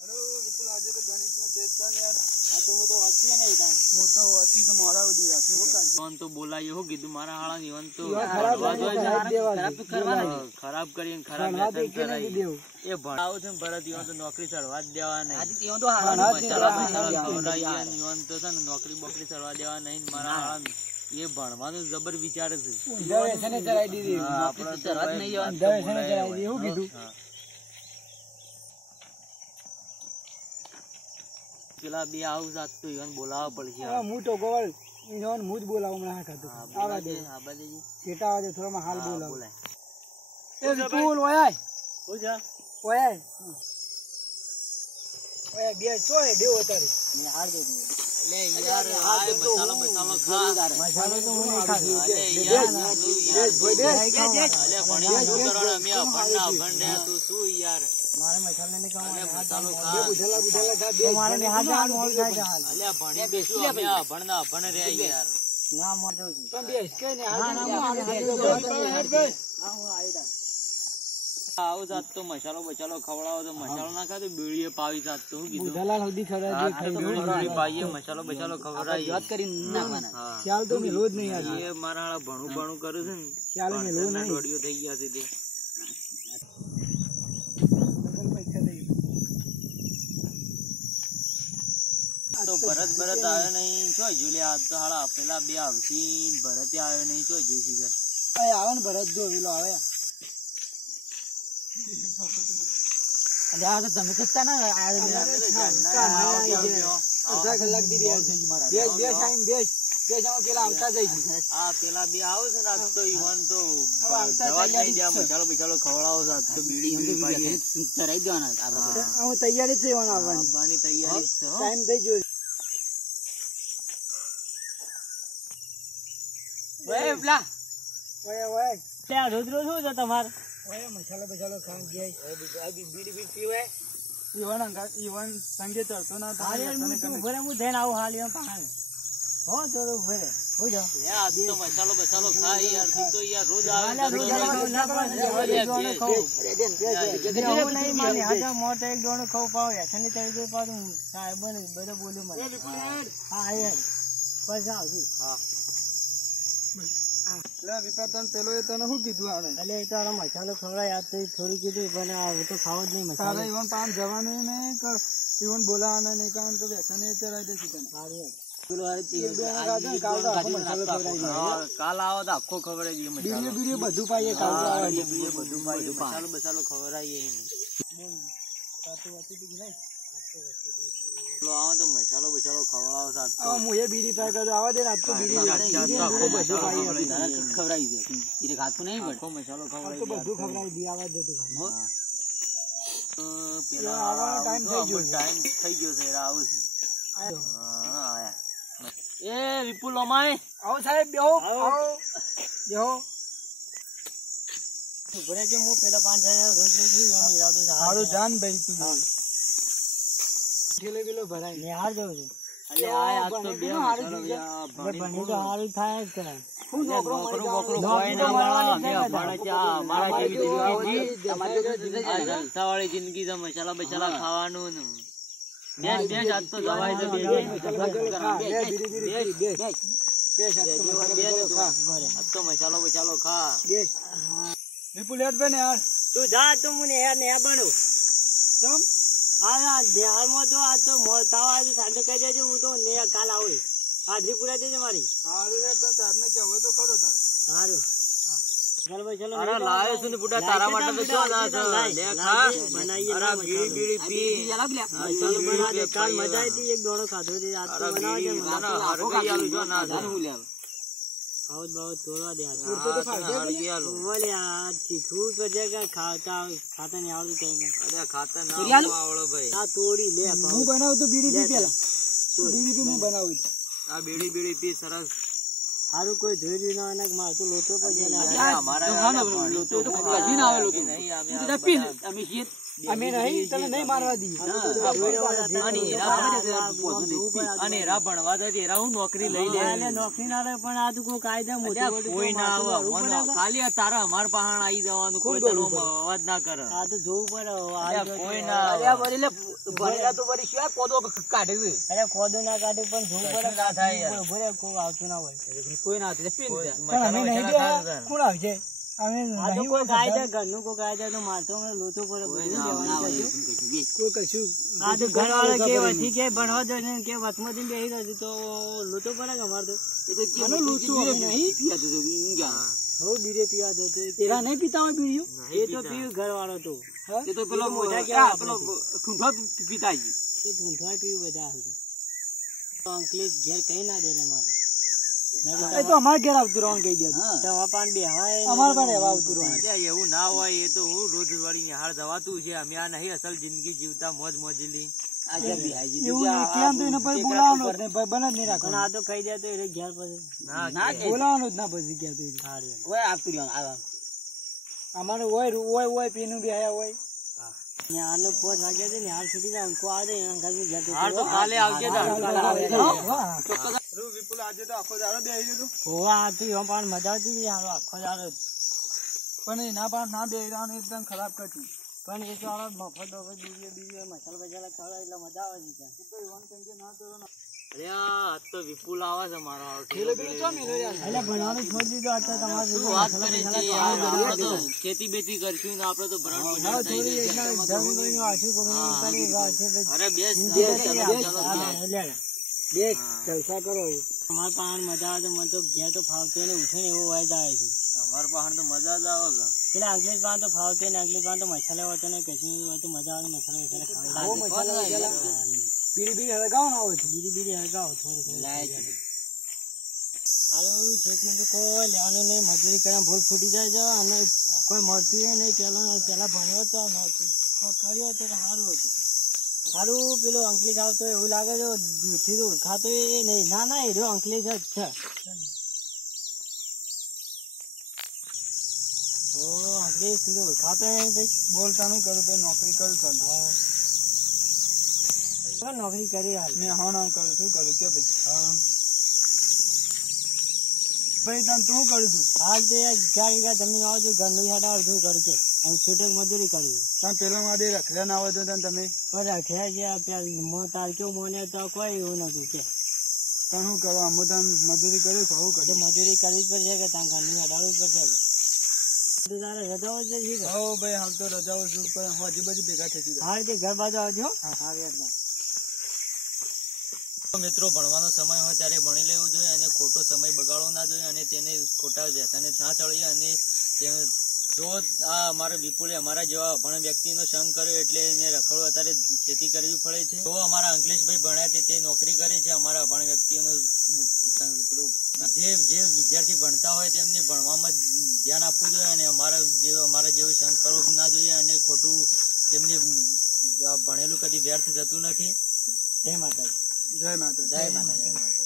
Hello विपुल आज तो गणित में टेस्ट था यार। हां तो मैं तो वांची नहीं था। मैं तो वांची तो मोरा उदी रात कौन तो बोला ये हो कीधु मारा हाड़ा जीवन तो खराब तो करवा खराब करिए खराब व्यसन कराई ये भणाव છે ભરત જીવન તો નોકરી સરવા દેવા નહીં આજે તેઓ તો હાડા ચલા જીવન તો છે નોકરી બોકરી સરવા દેવા નહીં મારા હાડા ये भणવાનું જબર વિચાર છે વ્યસને ચલાઈ દીધી આપણે સરવા જ નહીં જવાનું વ્યસને ચલાઈ દીધી હું કીધું પેલા બે આવું જાત તો ઈવન બોલાવવા પડશે હું તો ગોળ ઈવન હું જ બોલાવું હમણાં ખાતું આવા દે કેટા આવે થોડા હાલ બોલાય એ વિપુલ ઓય હો જા ઓય ઓય બે છો હે દેવો તારે મે હાર દે ले यार हाय मसाला मसाला खा मसाला तो नहीं खा अरे यार अरे बढ़िया करोड़ा मैं बनना बन तू सु यार मारे मसाला ने खाओ मसालो खा बुझला बुझला खा दे मारे ने हाथ मोल खाई जा अरे बढ़िया बेसु मैं बनना बन रे यार ना मर दो तुम बेस के ने हाथ हां आईदा आओ जात तो मसालो बचालो खवड़ाओ तो मसालो ना खा तो बीड़ीए पावी जात तो कीधु बुझला हल्दी खड़ा जे खाई बीड़ी पाईए मसालो बचालो खवड़ाई याद करी ना खाना ख्याल तो में रोज नहीं यार ये मारा हाड़ा भणू भणू करे छे ने ख्याल में लो नहीं डोडियो થઈ ગયા છે તે तो भरत आयो नहीं छो जुले आज तो हाड़ा पेला बे आवसी भरत आयो नहीं छो जो सीगर ए आवे ने भरत जो वेलो आवे अरे आ तो તમે કહેતા ના આ કલાક દી રહ્યા છે મારા બે ટાઈમ બે જાવ પેલા આવતા જઈ આ પેલા બે આવો છે ને તો ઈવન તો તૈયારી દે મસાલો બચાલો ખવડાવો છે તો બીડી એમ તો પાઈએ ચરાઈ દેવાના આપણે હું તૈયારી છે ઈવન આવવાની બાની તૈયારી છે ટાઈમ થઈ ગયો ઓય પેલા ઓય ત્યાં રોજ રોજ શું છે તમાર ओए मसाला बचालो खान गया अभी बीड़ी बीड़ी पीवे इवन संगे चढ़तो ना अरे मैं तू भरे मु देन आओ हाल यहां पान हो तो भरे हो जा यार आज तो मसालो बचालो खाई यार तू तो यार रोज आवे रोज खाओ नहीं माने आजा मोट एक दोनो खाओ पाओ ऐसा नहीं चढ़ गए पाओ साहब ने बड़े बोलो मत हां यार बस आओ जी हां લે વિપતન પેલો એ તને શું કીધું આને એટલે એ તો આ મસાલો ખવડા યાદ તો થોડી કીધું પણ આ તો ખાવ જ નહીં મસાલો તારે ઈવન પામ જવાનું નહીં કે ઈવન બોલાવાના નહીં કારણ તો વ્યસને ચરાઈ દે છે સારી પેલો આ મસાલો ખવડાવી કાલ આવો તો આખો ખવડાવી દઈએ મસાલો બીડી બધું પાઈએ કાલ આવે બધું પાઈએ મસાલો બસાલો ખવડાવીએ એને સાચું વાતી દી નહીં આવો તો મસાલો બચાલો ખવડાવો સાથ તો હું એ બીડી પાઈ કર્યો આવા દે રાત તો બીડી આખો બધું પાઈ ખવડાવી દે ઈરે ખાતું નહીં આખો મસાલો ખવડાવી તો બધું ખવડાવી દી આવા દે તું પેલા આવા ટાઈમ થઈ ગયો છે આવો છે હા આયા એ વિપુલ ઓમાય આવો સાહેબ બેહો આવો બેહો ભરે જે હું પેલા 5000 રોજ રોજ ઈરાદો સારું જાન ભાઈ તું કેલે કિલો ભરાય ને હાર જાવ છે અલે આ તો બે ભણી તો હારી થાય જ કરે હું નોકરો કોઈ ના મળવા મે ભણે છે મારા જેવી જિંદગી આ જલસાવાળી જિંદગી છે મસાલા બસાલા ખાવાનું ને બે જાત તો દવાઈ છે બે તો મસાલો બસાલો ખા વિપુલ હેડ બને યાર તું જા તું મને યાર ને બનો તમ हाँ यार बिहार में तो आज तो मोरताव आज साढ़े कह दे हूँ तो नया काल आओ हाजरी पूरा दे हमारी हारू यार तो सारने क्या हुआ तो खड़ो था हारू चल भाई चलो अरे लाए सुन बुढ़ा तारा माटा तो चल ना देखा बनाइए अरे बीड़ी बीड़ी पी चल बना दे काल मजा आई थी एक दोनों खाधो थे आज तो बनाओ जे मजा हर गई आलू जो ना बहुत बहुत थोड़ा दे बोले यार सीखू कर जाएगा खाता नहीं आवड़े टाइम अरे खाता ना आवड़ो भाई आ थोड़ी ले હું બનાવું તો બીડી પી પેલા તો બીડી પી હું બનાવું આ બીડી બીડી પી સરસ હારું કોઈ જોઈ ના ના માર તો લોટો પર અમારા લોટો તો કદી ના આવે લોટો નહીં આવે પી અમે છીએ અમે નહીં તને નહીં મારવા દઈએ અને એરા ભણવા દે એરા હું નોકરી લઈ લે નોકરી ના લે પણ આ તો કોઈ કાયદા કોઈ ના આવે ખાલી તારા અમાર પહાણ આવી જવાનું કોઈ તારો અવાજ ના કરે આ તો જોવું પડે કોઈ ના ભરેલા તો વરી શું કોદો કાઢે છે અરે કોદો ના કાઢે પણ જોવું પડે ના થાય ભરે કોઈ આવતું ના હોય કોઈ ના આવતું કોણ આવશે કોઈ કાયદા ઘરનું કોઈ કાયદા તો મારતો લોચો પડે કોઈ કશું આ તો ઘર વાળા કે વધી કે ભણવા દે કે વચમાંથી બેસી રહ્યો તો લોચો પડે કે અમારે તો બીરે પીવા દો તેરા નહીં પીતા હોય બીડીઓ એ તો પીવું ઘર વાળો તો એ તો પેલો મોટા પેલો ઠૂંઠો પીતા ઠૂંઠો પીવું બધા અંકલેશ ઘેર કઈ ના દે મારે તો અમારે ઘેર આવતું રહેવાનું કહી દે અમારે પણ આવતું રહેવાનું એવું ના હોય એ તો હું રોજ વાળી નિહાળ જવાતું છે અમે આ નહીં અસલ જિંદગી જીવતા મોજ મોજેલી અમારે હોય પીનું બી આયા હોય આનો 5 વાગ્યા છે ને હાલ સુધી અંકો આવે કાલે આવજે વિપુલ આજે તો આખો દાડો બેહી રહ્યો હોવા હતી પણ મજા આવતી આખો દાડો પણ એના પણ ના બેહી રહ્યો એકદમ ખરાબ કરતી પણ એ તો મફત બીજે મસાલા બજાલા ખાવા એટલે મજા આવે છે ના તો અરે આ તો વિપુલ આવે છે મારો ભણવાનું છોડી દીધો તમારે ખેતી બેતી કરશું ને આપડે તો જલસા કરો અમાર પહાડ મજા આવે મને તો ઘેર તો ફાવતો ને ઉઠે ને એવો વાય આવે છે અમાર પહાડ તો મજા જ આવે છે પેલા અંગ્રેજ પાન તો ફાવતો ને અંગ્રેજ પાન તો મસાલા હોતો ને કશું હોય તો મજા આવે મસાલા ખાવા બીડી હળગાવો ના હોય બીડી હળગાવો થોડું સારું ખેતી તો કોઈ લેવાનું નહીં મજૂરી કરે ભૂલ ફૂટી જાય છે અને કોઈ મળતું નહીં પેલા ભણ્યો તો કર્યો તો સારું હતું સારું પેલું અંકલેશ આવતો એવું લાગે છે દૂધથી તો ઓળખાતો એ નહીં ના એ રહ્યો અંકલેશ જ છે અંકલેશ તું તો ઓળખાતો બોલતા નહીં કરું ભાઈ નોકરી કરું કર નોકરી કરી હાલ મેં હા કરું શું કરું કે ભાઈ ભાઈ તને તું કરું છું હાલ તો 4 વીઘા જમીન આવે છે ઘરનું હટાવ શું કરું છે અને છૂટક મજૂરી કરી તમે પેલા માટે રખડ્યા ના હોય તો તમે રખડ્યા છે તાર કેવું મને તો કોઈ એવું નતું કે તમે શું કરો અમે તમે મજૂરી કર્યું કહું કરે મજૂરી કરવી જ પડશે કે ત્યાં ઘરનું હટાવવું જ પડશે તારે રજાઓ છે ભાઈ હાલ તો રજાઓ છું પણ હજી બધી ભેગા થઈ હા રીતે ઘર બાજુ આવજો મિત્રો ભણવાનો સમય હોય ત્યારે ભણી લેવું જોઈએ અને ખોટો સમય બગાડવો ના જોઈએ અને તેને ખોટા વ્યસને ના ચડીએ અને જો આ અમારા વિપુલે અમારા જેવા અભણ વ્યક્તિનો સંગ કર્યો એટલે એને રખડો અત્યારે ખેતી કરવી પડે છે જો અમારા અંકલેશભાઈ ભણ્યા તે નોકરી કરે છે અમારા અભણ વ્યક્તિઓનો જે વિદ્યાર્થી ભણતા હોય તેમને ભણવામાં ધ્યાન આપવું જોઈએ અને અમારા જેવું સંગ કરવો ના જોઈએ અને ખોટું તેમને ભણેલું કદી વ્યર્થ જતું નથી જય માતા જય માતા જય માતા.